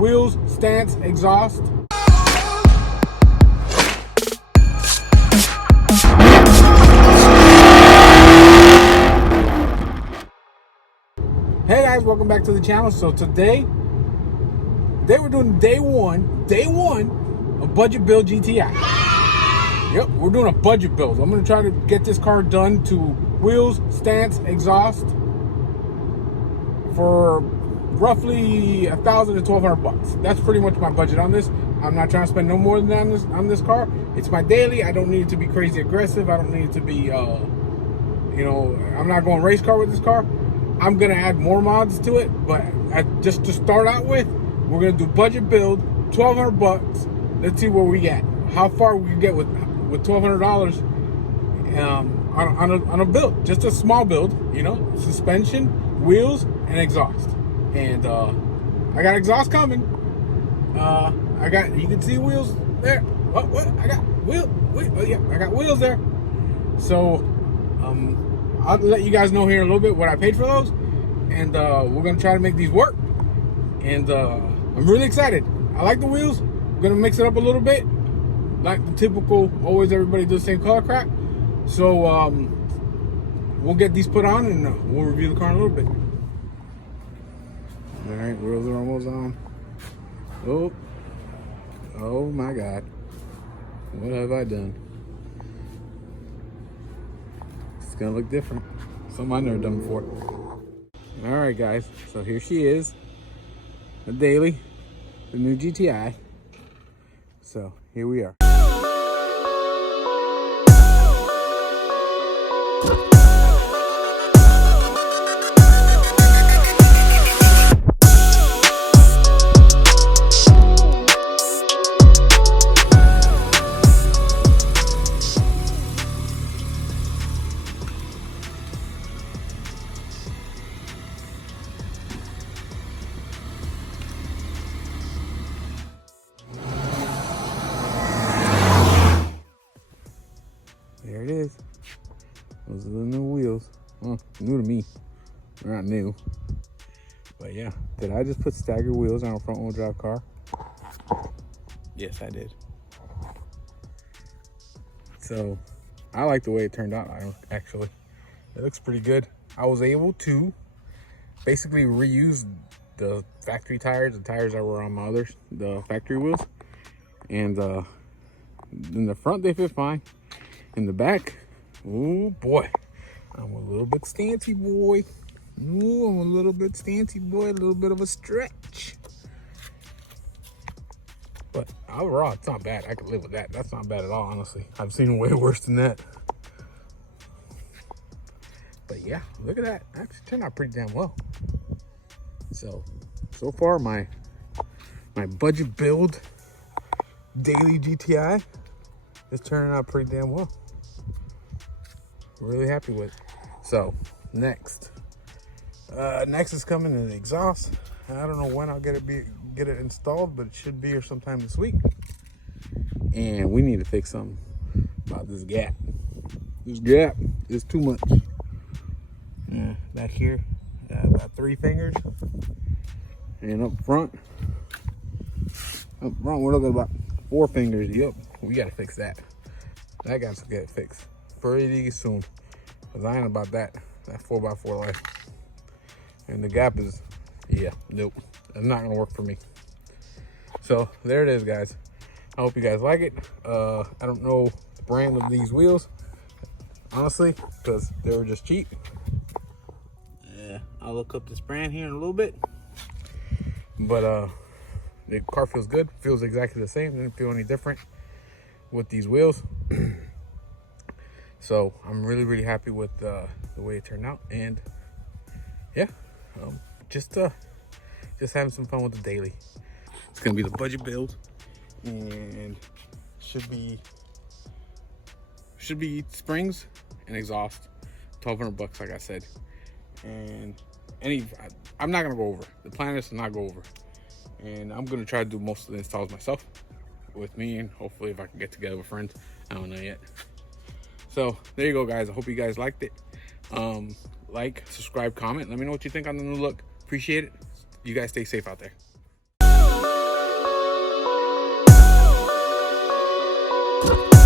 wheels, stance, exhaust. Hey guys, welcome back to the channel. So today we're doing day one of budget build GTI. Yep, we're doing a budget build. I'm gonna try to get this car done to wheels, stance, exhaust for roughly $1,000 to $1,200. That's pretty much my budget on this. I'm not trying to spend no more than that on this car. It's my daily. I don't need it to be crazy aggressive. I don't need it to be, you know, I'm not going race car with this car. I'm gonna add more mods to it, but just to start out with, we're gonna do budget build, $1,200. Let's see where we get. How far we can get with $1,200 on a build, just a small build, you know, suspension, wheels, and exhaust. And I got exhaust coming. You can see wheels there. What? I got wheels. Oh yeah, I got wheels there. So I'll let you guys know here in a little bit what I paid for those, and we're gonna try to make these work. And I'm really excited. I like the wheels. I'm gonna mix it up a little bit, like the typical, always everybody does the same color crap. So we'll get these put on and we'll review the car in a little bit. All right, wheels are almost on. Oh my God, what have I done? It's gonna look different. Something I've never done before. All right, guys, so here she is, the daily, the new GTI. So here we are. There it is. Those are the new wheels. Well, new to me. They're not new. But yeah, did I just put stagger wheels on a front wheel drive car? Yes, I did. So I like the way it turned out, actually. It looks pretty good. I was able to basically reuse the factory tires, the tires that were on my others, the factory wheels. And in the front, they fit fine. In the back, oh boy, I'm a little bit stancy, boy. Ooh, I'm a little bit stancy, boy. A little bit of a stretch. But overall, it's not bad. I could live with that. That's not bad at all, honestly. I've seen way worse than that. But yeah, look at that. Actually turned out pretty damn well. So far, my budget build daily GTI is turning out pretty damn well. Really happy with it. So next is coming in the exhaust. I don't know when I'll get it installed, but it should be here sometime this week. And we need to fix something about this gap. This gap is too much. Back here, about 3 fingers, and up front we're looking at about 4 fingers. Yep, we gotta fix that. That got to get fixed pretty soon, because I ain't about that 4x4 life. And the gap is, yeah, nope, it's not gonna work for me. So there it is, guys. I hope you guys like it. I don't know the brand of these wheels, honestly, because they were just cheap. Yeah, I'll look up this brand here in a little bit. But the car feels good, feels exactly the same, didn't feel any different with these wheels. So I'm really happy with the way it turned out. And yeah, just having some fun with the daily. It's gonna be the budget build, and should be springs and exhaust, $1,200 like I said. And I'm not gonna go over. The plan is to not go over, and I'm gonna try to do most of the installs myself with me, and hopefully if I can get together with friends. I don't know yet. So there you go, guys. I hope you guys liked it. Like, subscribe, comment. Let me know what you think on the new look. Appreciate it. You guys stay safe out there. Bye.